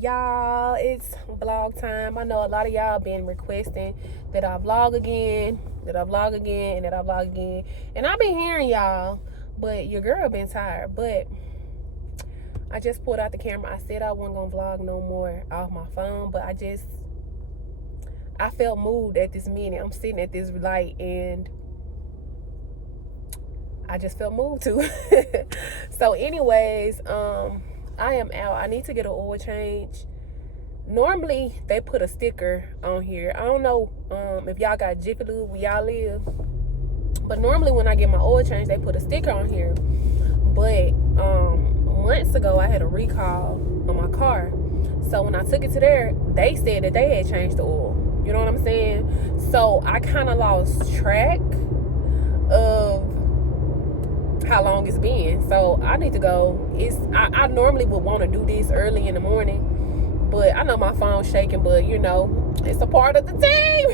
Y'all, it's vlog time. I know a lot of y'all been requesting that I vlog again, and that I vlog again. And I've been hearing y'all, but your girl been tired. But I just pulled out the camera. I said I wasn't gonna vlog no more off my phone, but I felt moved at this minute. I'm sitting at this light and I just felt moved to. So anyways, I am out. I need to get an oil change. Normally they put a sticker on here. I don't know if y'all got Jiffy Lube where y'all live, but normally when I get my oil change they put a sticker on here. But months ago I had a recall on my car, so when I took it to there, they said that they had changed the oil. You know what I'm saying? So I kind of lost track of how long it's been. So I need to go. I normally would want to do this early in the morning, but I know my phone's shaking, but you know, it's a part of the team.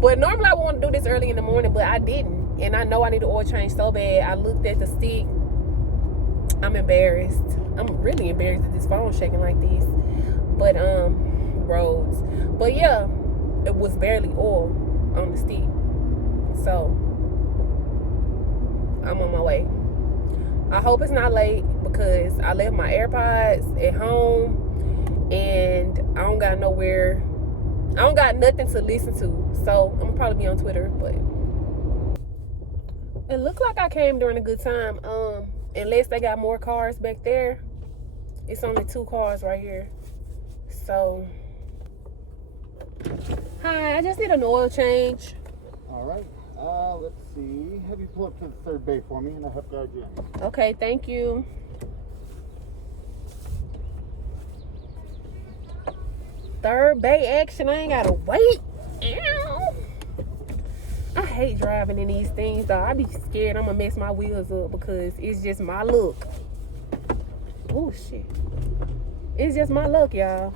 But normally I would want to do this early in the morning, but I didn't. And I know I need an oil change so bad. I looked at the stick. I'm embarrassed. I'm really embarrassed that this phone's shaking like this. But roads. But yeah, it was barely oil on the stick. So I'm on my way. I hope it's not late because I left my AirPods at home and I don't got nothing to listen to. So I'm gonna probably be on Twitter, but it looked like I came during a good time. Unless they got more cars back there. It's only 2 cars right here. So hi, I just need an oil change. All right. Let's see. Have you pull up to the third bay for me, and I'll help guide you in. Okay, thank you. Third bay action. I ain't gotta wait. Ow. I hate driving in these things, though. I be scared I'm gonna mess my wheels up because it's just my look. Oh shit. It's just my luck, y'all.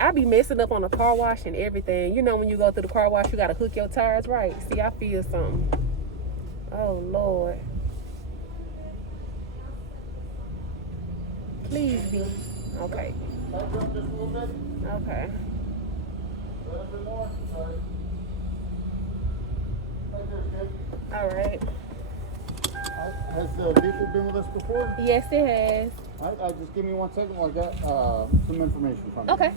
I be messing up on the car wash and everything. You know when you go through the car wash, you gotta hook your tires right. See, I feel something. Oh, Lord. Please be. Okay. Back up just a little bit. Okay. A little bit more. Sorry. Right there, kid. All right. Has the vehicle been with us before? Yes, it has. All right. Just give me 1 second while I got some information from you. Okay.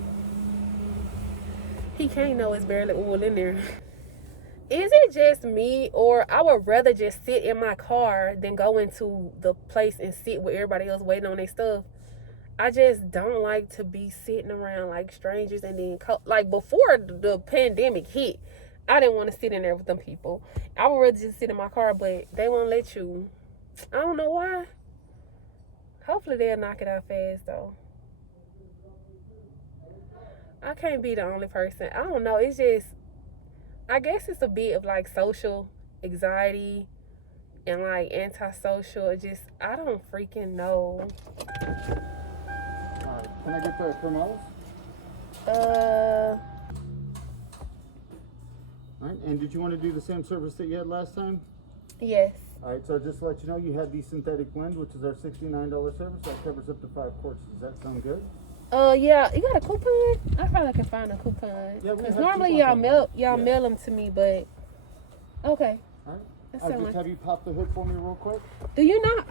He can't know it's barely oil in there. Is it just me, or I would rather just sit in my car than go into the place and sit with everybody else waiting on their stuff? I just don't like to be sitting around like strangers. And then like before the pandemic hit, I didn't want to sit in there with them people. I would rather just sit in my car, but they won't let you. I don't know why. Hopefully they'll knock it out fast though. I can't be the only person. I don't know. It's just, I guess it's a bit of like social anxiety and like antisocial. It just, I don't freaking know. All right. Can I get the promos? All right. And did you want to do the same service that you had last time? Yes. All right. So just to let you know, you had the synthetic blend, which is our $69 service. That covers up to 5 quarts. Does that sound good? Yeah, you got a coupon? I probably can find a coupon. Yeah, because normally y'all mail them to me, but okay. All right. That I'll sound just like... have you pop the hood for me real quick. Do you know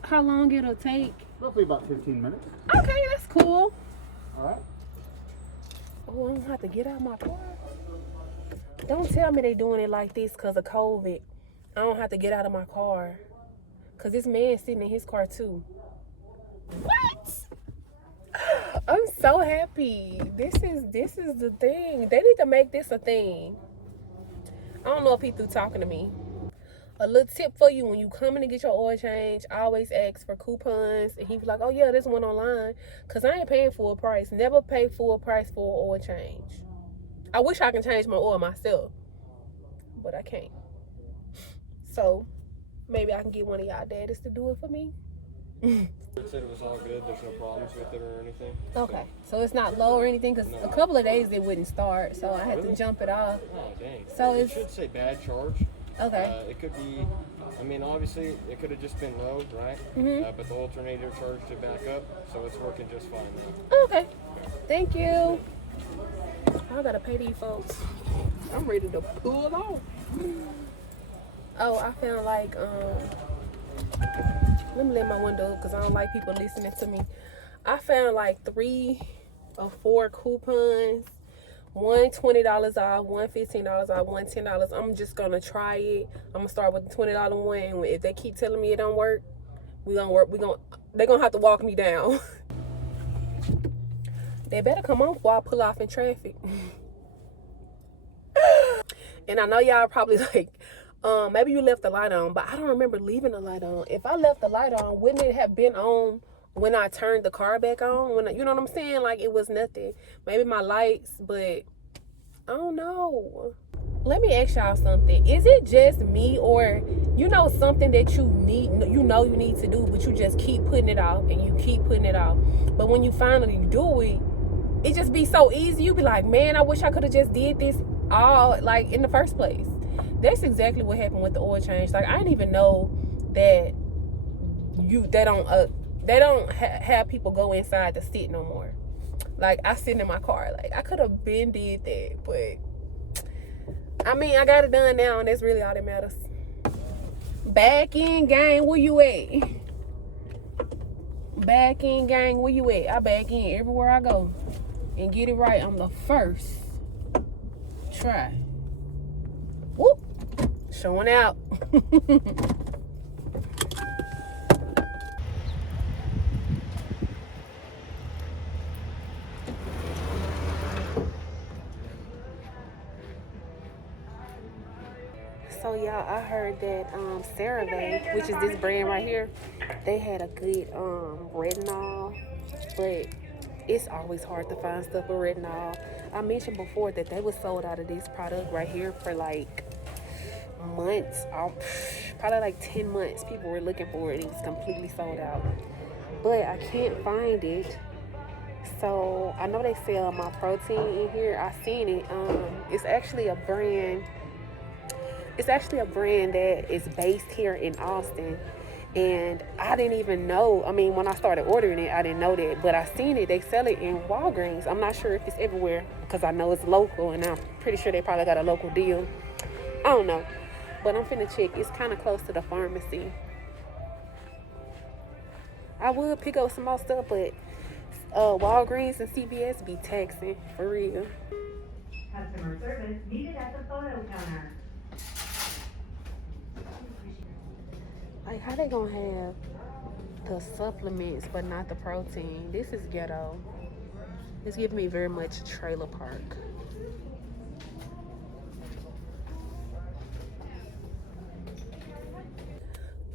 how long it'll take? Roughly about 15 minutes. Okay, that's cool. All right. Oh, I don't have to get out of my car. Don't tell me they doing it like this because of COVID. I don't have to get out of my car. Because this man's sitting in his car too. What? I'm so happy. This is the thing. They need to make this a thing. I don't know if he through talking to me. A little tip for you: when you come in to get your oil change, always ask for coupons. And he was like, "Oh yeah, this one online." Cause I ain't paying full price. Never pay full price for an oil change. I wish I can change my oil myself, but I can't. So maybe I can get one of y'all daddies to do it for me. It said it was all good. There's no problems with it or anything. Okay, so it's not low or anything, because a couple of days it wouldn't start, so I had to jump it off. Oh, dang. So it it's... should say bad charge. Okay. It could be I mean, obviously, it could have just been low, right? But the alternator charged it back up, so it's working just fine now. Okay. Thank you. I gotta pay these folks. I'm ready to pull off. Oh, I found like, let me let my window up because I don't like people listening to me. I found like 3 or 4 coupons. One $20 off, one $15 off, one $10. I'm just gonna try it. I'm gonna start with the $20 one. And if they keep telling me it don't work, they're gonna have to walk me down. They better come on before I pull off in traffic. And I know y'all probably like, maybe you left the light on, but I don't remember leaving the light on. If I left the light on, wouldn't it have been on when I turned the car back on? You know what I'm saying? Like, it was nothing. Maybe my lights, but I don't know. Let me ask y'all something. Is it just me, or you know something that you need to do, but you just keep putting it off and you keep putting it off? But when you finally do it, it just be so easy. You be like, man, I wish I could have just did this all like in the first place. That's exactly what happened with the oil change. Like, I didn't even know that they don't have people go inside to sit no more. Like, I sit in my car. Like, I could have been did that, but I mean, I got it done now, and that's really all that matters. Back in gang, where you at? Back in gang, where you at? I back in everywhere I go and get it right. I'm the first try. Whoop, showing out. So y'all, I heard that CeraVe, which is this brand right here, they had a good retinol, but it's always hard to find stuff with retinol. I mentioned before that they were sold out of this product right here for like months, probably like 10 months. People were looking for it. It was completely sold out, but I can't find it. So I know they sell my protein in here. I seen it. It's actually a brand that is based here in Austin, and I didn't even know. I mean, when I started ordering it, I didn't know that, but I seen it. They sell it in Walgreens. I'm not sure if it's everywhere because I know it's local, and I'm pretty sure they probably got a local deal. I don't know, but I'm finna check. It's kind of close to the pharmacy. I would pick up some more stuff, but Walgreens and CVS be taxing for real. Customer service needed at the photo counter. Like, how they gonna have the supplements but not the protein? This is ghetto. It's giving me very much trailer park.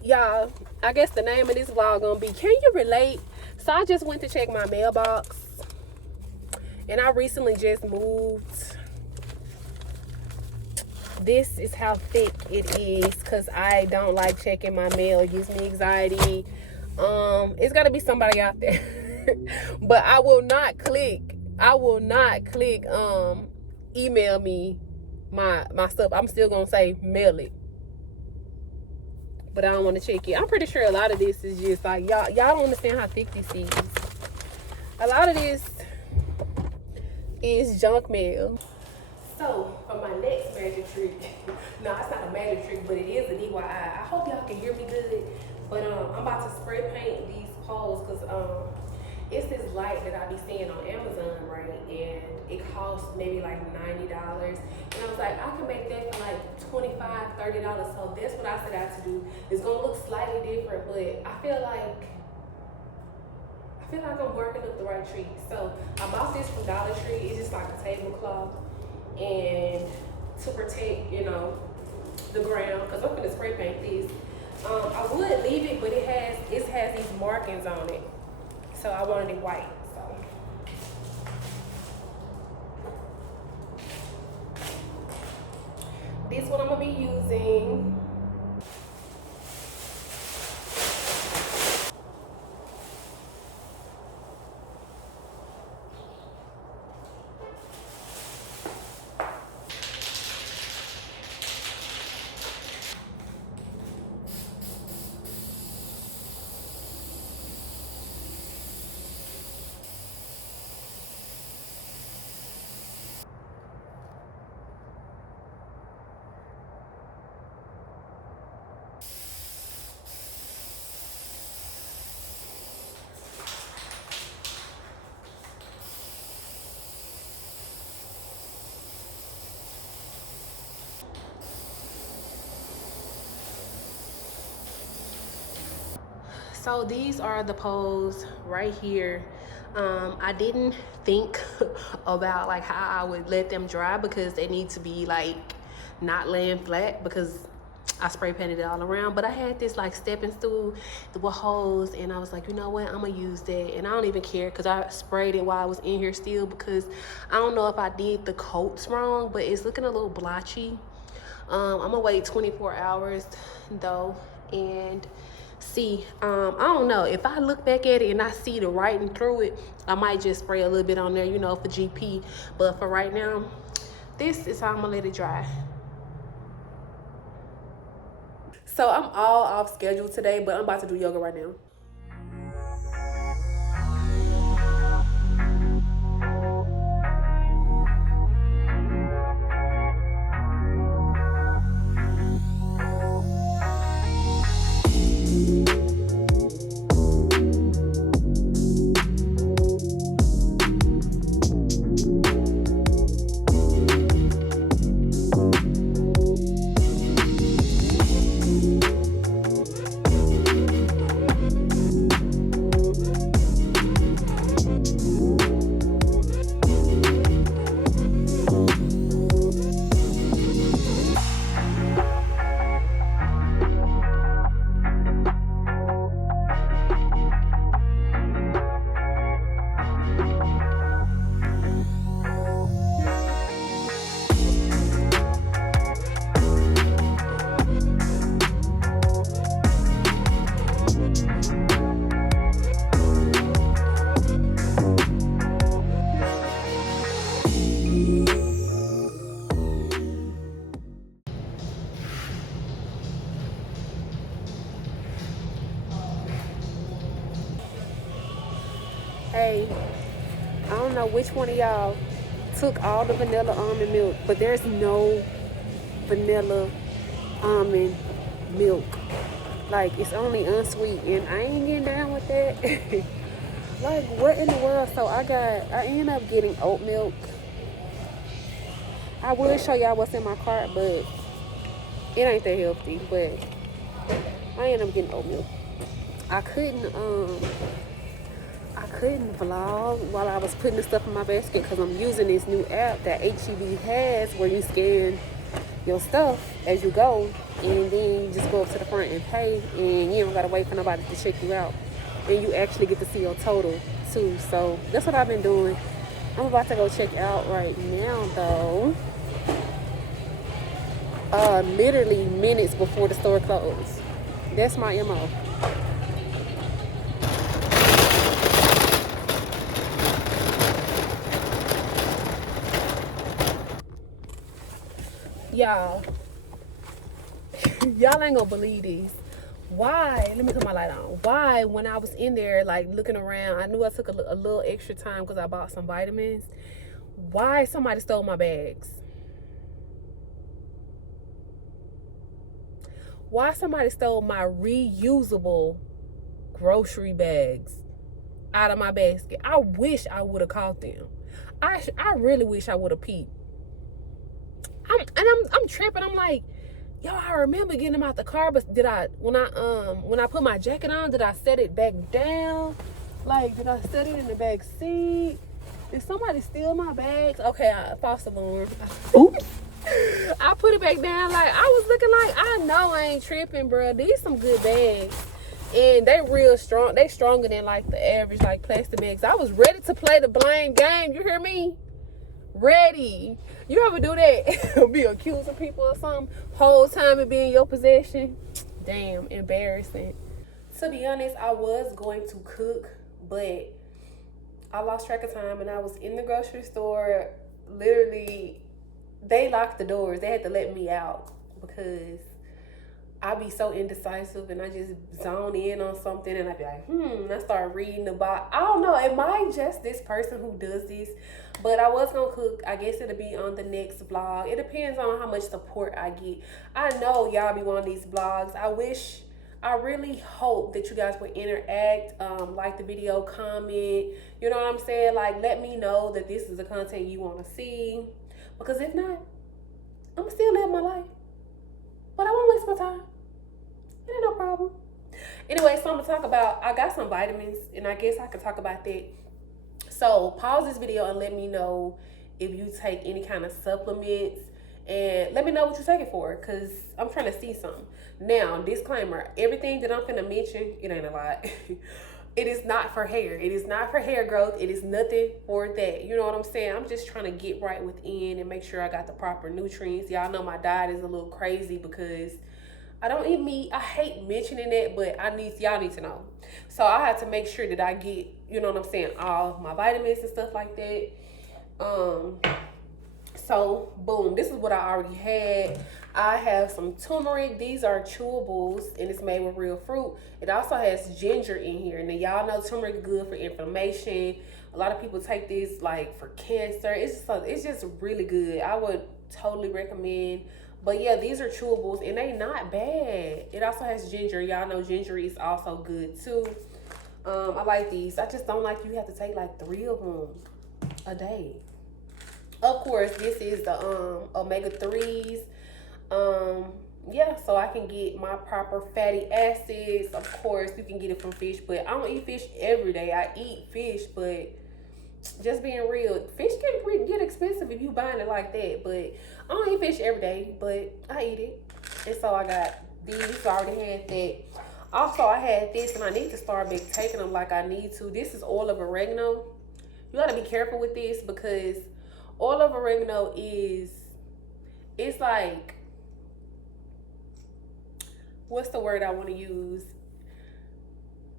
Y'all, I guess the name of this vlog gonna be, can you relate? So I just went to check my mailbox, and I recently just moved. This is how thick it is because I don't like checking my mail. It gives me anxiety. It's gotta be somebody out there. But I will not click email me my stuff. I'm still gonna say mail it, but I don't want to check it. I'm pretty sure a lot of this is just like, y'all don't understand how thick this is. A lot of this is junk mail. So, for my next magic trick, no, it's not a magic trick, but it is a DIY. I hope y'all can hear me good, but I'm about to spray paint these poles because it's this light that I be seeing on Amazon, right? And it costs maybe like $90. And I was like, I can make that for like $25, $30. So that's what I set out to do. It's gonna look slightly different, but I feel like I'm working up the right tree. So I bought this from Dollar Tree. It's just like a tablecloth, and to protect, you know, the ground, because I'm gonna spray paint this. I would leave it, but it has these markings on it, so I wanted it white. So this one I'm gonna be using. So these are the poles right here. I didn't think about like how I would let them dry because they need to be like not laying flat because I spray painted it all around. But I had this like stepping stool with holes, and I was like, you know what, I'm gonna use that. And I don't even care because I sprayed it while I was in here still, because I don't know if I did the coats wrong, but it's looking a little blotchy. I'm gonna wait 24 hours though and see. I don't know, if I look back at it and I see the writing through it, I might just spray a little bit on there, you know, for GP. But for right now, this is how I'm gonna let it dry. So I'm all off schedule today, but I'm about to do yoga right now. Hey, I don't know which one of y'all took all the vanilla almond milk, but there's no vanilla almond milk. Like, it's only unsweet, and I ain't getting down with that. Like, what in the world? So I ended up getting oat milk. I will show y'all what's in my cart, but it ain't that healthy. But I ended up getting oat milk. I couldn't vlog while I was putting the stuff in my basket because I'm using this new app that HEB has where you scan your stuff as you go, and then you just go up to the front and pay, and you don't gotta wait for nobody to check you out, and you actually get to see your total too. So that's what I've been doing. I'm about to go check out right now though. Literally minutes before the store closed. That's my MO. Y'all ain't gonna believe this. Why? Let me put my light on. Why, when I was in there like looking around, I knew I took a little extra time because I bought some vitamins. Why somebody stole my bags? Why somebody stole my reusable grocery bags out of my basket? I wish I would have caught them. I really wish I would have peeped. I'm tripping. I'm like, yo, I remember getting them out the car, but when I put my jacket on, did I set it back down? Like, did I set it in the back seat? Did somebody steal my bags? Okay, false alarm. Oops. I put it back down. Like, I was looking like, I know I ain't tripping, bro. These some good bags. And they real strong. They stronger than like the average like plastic bags. I was ready to play the blame game. You hear me? Ready. You ever do that? Be accusing people or something whole time it be in your possession? Damn, embarrassing. To be honest, I was going to cook, but I lost track of time and I was in the grocery store. Literally, they locked the doors. They had to let me out because I be so indecisive and I just zone in on something and I be like, I start reading about, I don't know, am I just this person who does this? But I was gonna cook. I guess it'll be on the next vlog. It depends on how much support I get. I know y'all be wanting these vlogs. I really hope that you guys will interact, like the video, comment, you know what I'm saying? Like, let me know that this is the content you want to see. Because if not, I'm still living my life. But I won't waste my time. It ain't no problem. Anyway, so I'm gonna talk about, I got some vitamins, and I guess I could talk about that. So pause this video and let me know if you take any kind of supplements, and let me know what you take it for, because I'm trying to see something. Now, disclaimer, everything that I'm finna mention, it ain't a lot. It is not for hair. It is not for hair growth. It is nothing for that. You know what I'm saying? I'm just trying to get right within and make sure I got the proper nutrients. Y'all know my diet is a little crazy because I don't eat meat. I hate mentioning it, but y'all need to know. So I have to make sure that I get, you know what I'm saying, all my vitamins and stuff like that. So boom, this is what I already had. I have some turmeric. These are chewables, and it's made with real fruit. It also has ginger in here, and then y'all know turmeric is good for inflammation. A lot of people take this like for cancer. It's just really good. I would totally recommend. But yeah, these are chewables, and they not bad. It also has ginger. Y'all know ginger is also good too. I like these. I just don't like you have to take like 3 of them a day. Of course, this is the omega-3s. Yeah, so I can get my proper fatty acids. Of course, you can get it from fish, but I don't eat fish every day. I eat fish, but just being real, fish can get expensive if you buying it like that. But I don't eat fish every day, but I eat it. And so I got these. So I already had that. Also, I had this, and I need to start back taking them like I need to. This is oil of oregano. You got to be careful with this because oil of oregano it's like, what's the word I want to use?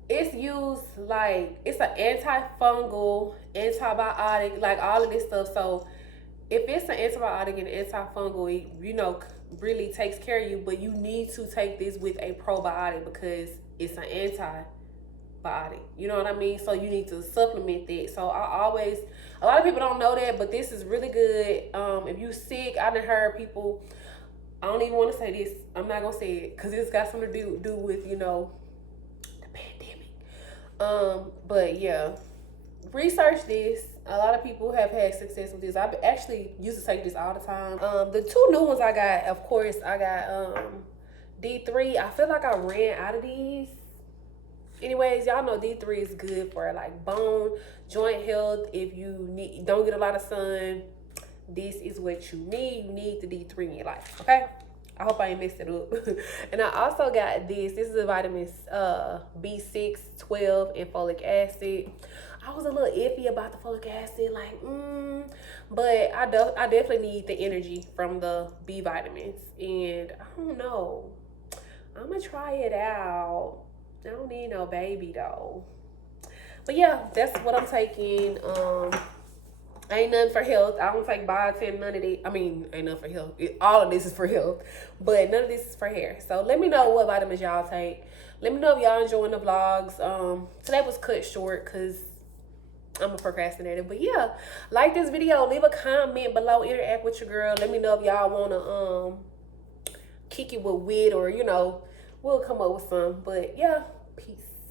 It's used like, it's an antifungal, antibiotic, like all of this stuff. So if it's an antibiotic and antifungal, it, you know, really takes care of you, but you need to take this with a probiotic because it's an antibiotic. You know what I mean? So you need to supplement that. So a lot of people don't know that, but this is really good. If you sick, I done heard people, I don't even want to say this. I'm not gonna say it because it's got something to do with, you know, the pandemic. But yeah, research this. A lot of people have had success with this. I actually used to take this all the time. The 2 new ones I got, of course, I got D3. I feel like I ran out of these. Anyways, y'all know D3 is good for like bone, joint health. If you don't get a lot of sun, this is what you need. You need the D3 in your life, okay? I hope I ain't messed it up. And I also got this. This is a vitamins B6, 12, and folic acid. I was a little iffy about the folic acid, like, but I definitely need the energy from the B vitamins. And I don't know. I'm going to try it out. I don't need no baby, though. But yeah, that's what I'm taking. Ain't nothing for health. I don't take biotin, none of that. I mean, ain't nothing for health. All of this is for health, but none of this is for hair. So let me know what vitamins y'all take. Let me know if y'all enjoying the vlogs. Today was cut short because I'm a procrastinator. But yeah, like this video, leave a comment below, interact with your girl. Let me know if y'all want to kick it with wit, or, you know, we'll come up with some. But yeah, peace.